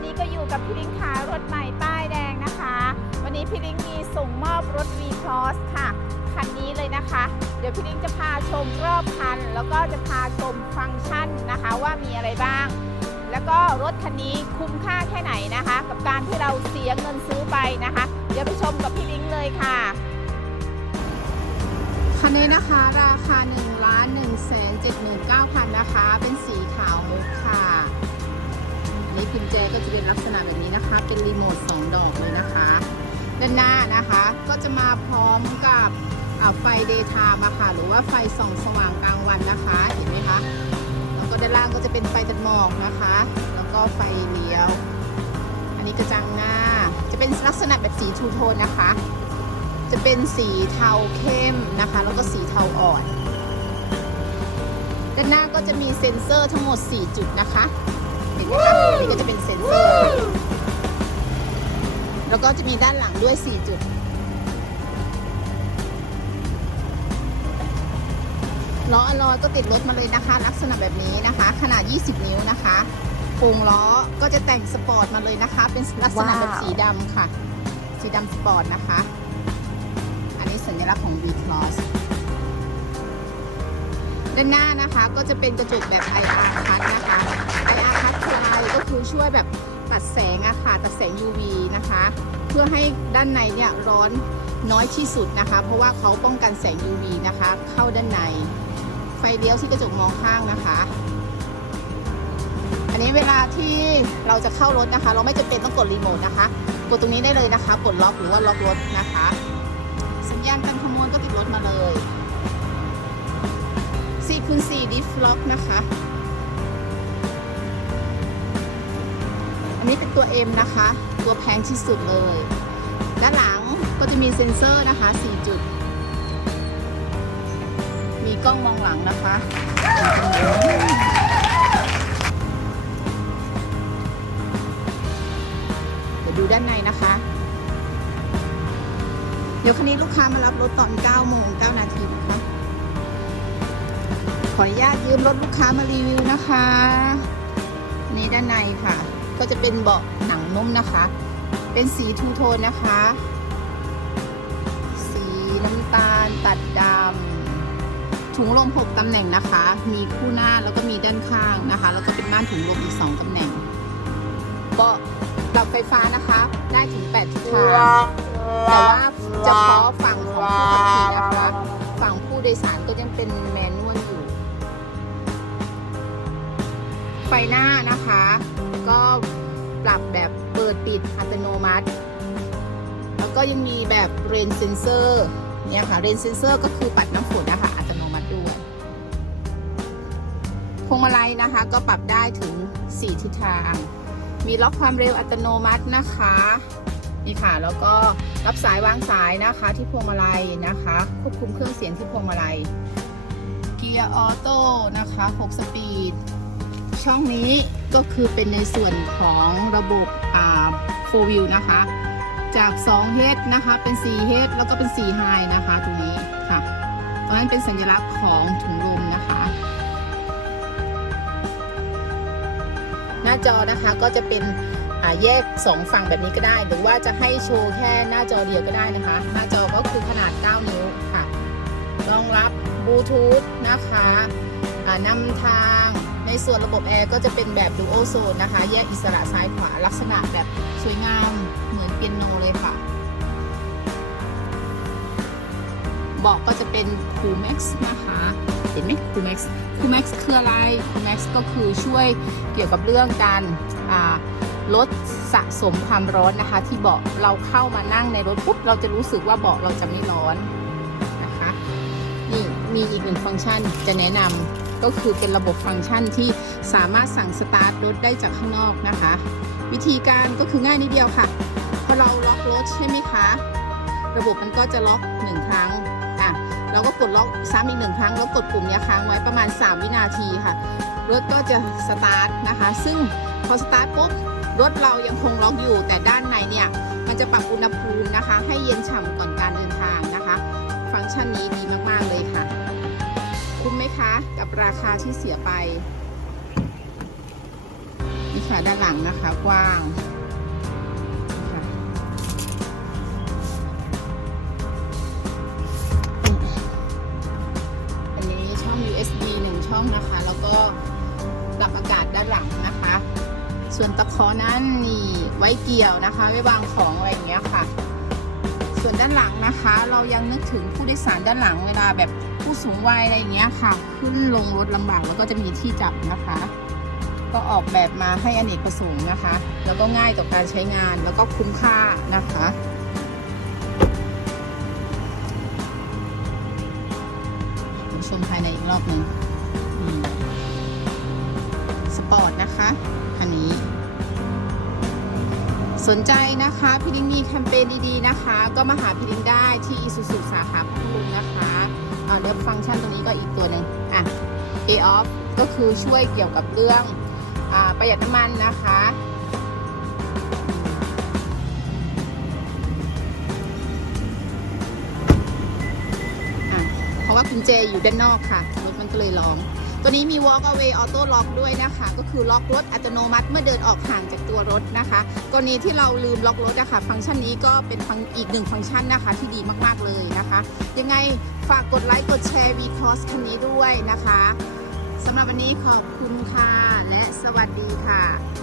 วันนี้ก็อยู่กับพี่ลิงขารถใหม่ป้ายแดงนะคะ วันนี้พี่ลิงมีส่งมอบรถ V Cross ค่ะ คันนี้เลยนะคะ เดี๋ยวพี่ลิงจะพาชมรอบคัน แล้วก็จะพาชมฟังก์ชันนะคะว่ามีอะไรบ้าง แล้วก็รถคันนี้คุ้มค่าแค่ไหนนะคะ กับการที่เราเสียเงินซื้อไปนะคะ เดี๋ยวไปชมกับพี่ลิงเลยค่ะคันนี้นะคะราคา1ล้าน1แสน79,000นะคะ เป็นสีขาวมุกค่ะ นี้กุญแจก็จะเป็นลักษณะแบบนี้นะคะ เป็นรีโมท2ดอกเลยนะคะ ด้านหน้านะคะก็จะมาพร้อมกับไฟเดย์ไทม์อะค่ะ หรือว่าไฟส่องสว่างกลางวันนะคะ เห็นไหมคะ แล้วก็ด้านล่างก็จะเป็นไฟตัดหมอกนะคะ แล้วก็ไฟเลี้ยว อันนี้กระจังหน้า จะเป็นลักษณะแบบสีทูโทนนะคะ จะเป็นสีเทาเข้มนะคะ แล้วก็สีเทาอ่อน ด้านหน้าก็จะมีเซ็นเซอร์ทั้งหมด 4 จุดนะคะ เห็นไหมคะอันนี้ก็จะเป็นเซ็นเซอร์ แล้วก็จะมีด้านหลังด้วย 4 จุด ล้ออลอยก็ติดรถมาเลยนะคะ ลักษณะแบบนี้นะคะ ขนาด 20 นิ้วนะคะโครงล้อก็จะแต่งสปอร์ตมาเลยนะคะ เป็นลักษณะแบบสีดำค่ะ สีดำสปอร์ตนะคะ อันนี้สัญลักษณ์ของ V Cross ด้านหน้านะคะก็จะเป็นกระจกแบบ IR cut นะคะ IR cut คืออะไรก็คือช่วยแบบตัดแสงอะค่ะตัดแสง UV นะคะ เพื่อให้ด้านในเนี่ยร้อนน้อยที่สุดนะคะ เพราะว่าเขาป้องกันแสง UV นะคะ เข้าด้านใน ไฟเลี้ยวที่กระจกมองข้างนะคะ อันนี้เวลาที่เราจะเข้ารถนะคะ เราไม่จำเป็นต้องกดรีโมทนะคะกดตรงนี้ได้เลยนะคะกดล็อกหรือว่าล็อกรถนะคะ สัญญาณการขโมยก็ติดรถมาเลย 4คูณ4 diff lock นะคะ อันนี้เป็นตัว M นะคะ ตัวแพงที่สุดเลย ด้านหลังก็จะมีเซ็นเซอร์นะคะ 4 จุด มีกล้องมองหลังนะคะ เดี๋ยวดูด้านในนะคะ เดี๋ยวคันนี้ลูกค้ามารับรถตอน 9 โมง 9 นาทีนะคะ ออนุญาตยืมรถลูกค้ามารีวิวนะคะนี่ด้านในค่ะ ก็จะเป็นเบาะหนังนุ่มนะคะ เป็นสีทูโทนนะคะ สีน้ำตาลตัดดำถุงลม6ตำแหน่งนะคะ มีคู่หน้าแล้วก็มีด้านข้างนะคะ แล้วก็เป็นม่านถุงลมอีก 2ตำแหน่งเบาะปรับไฟฟ้านะคะ ได้ถึง8ทิศทางแต่ว่าจะเฉพาะฝั่งของผู้ขับขี่นะคะ ฝั่งผู้โดยสารก็ยังเป็นแมน ไฟหน้านะคะ ก็ปรับแบบเปิดปิดอัตโนมัติ แล้วก็ยังมีแบบเรนเซนเซอร์เนี่ยค่ะเรนเซนเซอร์ก็คือปัดน้ำฝนนะคะอัตโนมัติด้วยพวงมาลัยนะคะ ก็ปรับได้ถึง 4 ทิศทาง มีล็อกความเร็วอัตโนมัตินะคะนี่ค่ะแล้วก็รับสายวางสายนะคะที่พวงมาลัยนะคะ ควบคุมเครื่องเสียงที่พวงมาลัย เกียร์ออโต้นะคะ 6 สปีด ช่องนี้ก็คือเป็นในส่วนของระบบอ่าโฟวิวนะคะ จาก2 h นะคะเป็น4 h แล้วก็เป็น4 high นะคะตรงนี้ค่ะตรงนั้นเป็นสัญลักษณ์ของถุงลมนะคะ หน้าจอนะคะก็จะเป็นแยก 2 ฝั่งแบบนี้ก็ได้ หรือว่าจะให้โชว์แค่หน้าจอเดียวก็ได้นะคะ หน้าจอก็คือขนาด 9 นิ้วค่ะรองรับบลูทูธนะคะนำทาง ในส่วนระบบแอร์ก็จะเป็นแบบ Dual Zone นะคะ แยกอิสระซ้ายขวาลักษณะแบบสวยงามเหมือนเปียโนเลยค่ะเบาะก็จะเป็น c o o l Max นะคะเห็นไหม c o o l Max c o o l Max คืออะไร c o o l Max ก็คือช่วยเกี่ยวกับเรื่องการลดสะสมความร้อนนะคะ ที่เบาะเราเข้ามานั่งในรถปุ๊บเราจะรู้สึกว่าเบาะเราจะไม่ร้อนนะคะ นี่มีอีกหนึ่งฟังก์ชันจะแนะนำ ก็คือเป็นระบบฟังก์ชันที่สามารถสั่งสตาร์ทรถได้จากข้างนอกนะคะ วิธีการก็คือง่ายนิดเดียวค่ะพอเราล็อกรถใช่ไหมคะ ระบบมันก็จะล็อกหนึ่งครั้งอะเราก็กดล็อกซ้ำอีกหนึ่งครั้งแล้วกดปุ่มนี้ค้างไว้ประมาณ 3 วินาทีค่ะรถก็จะสตาร์ทนะคะ ซึ่งพอสตาร์ทปุ๊บรถเรายังคงล็อกอยู่ แต่ด้านในเนี่ยมันจะปรับอุณหภูมินะคะ ให้เย็นฉ่ำก่อนการเดินทางนะคะ ฟังก์ชันนี้ดีมากๆ กับราคาที่เสียไปนี่ค่ะด้านหลังนะคะ กว้างอันนี้ช่อง USB หนึ่งช่องนะคะ แล้วก็ปรับอากาศด้านหลังนะคะ ส่วนตะขอนั้นนี่ไว้เกี่ยวนะคะ ไว้วางของอะไรอย่างเงี้ยค่ะ ส่วนด้านหลังนะคะ เรายังนึกถึงผู้โดยสารด้านหลังเวลาแบบผู้สูงวัยอะไรอย่างเงี้ยค่ะ ขึ้นลงรถลำบากแล้วก็จะมีที่จับนะคะ ก็ออกแบบมาให้อเนกประสงค์นะคะ แล้วก็ง่ายต่อการใช้งานแล้วก็คุ้มค่านะคะชมภายในอีกรอบหนึ่ง สนใจนะคะพี่ลิงมีแคมเปญดีๆนะคะ ก็มาหาพี่ลิงได้ที่ Isuzu สาขาพัทลุงนะคะอ่าเลือกฟังก์ชันตรงนี้ก็อีกตัวหนึ่งอะ A off ก็คือช่วยเกี่ยวกับเรื่องอประหยัดน้ำมันนะคะอะเพราะว่ากุญแจอยู่ด้านนอกค่ะรถมันก็เลยร้อง ตัวนี้มี walk away auto lock ด้วยนะคะ ก็คือล็อกรถอัตโนมัติเมื่อเดินออกห่างจากตัวรถนะคะกรณีที่เราลืมล็อกรถนะคะฟังก์ชันนี้ก็เป็นฟังอีกหนึ่งฟังก์ชันนะคะที่ดีมากๆเลยนะคะ ยังไงฝากกดไลค์กดแชร์ V Cross คันนี้ด้วยนะคะสำหรับวันนี้ขอบคุณค่ะ และสวัสดีค่ะ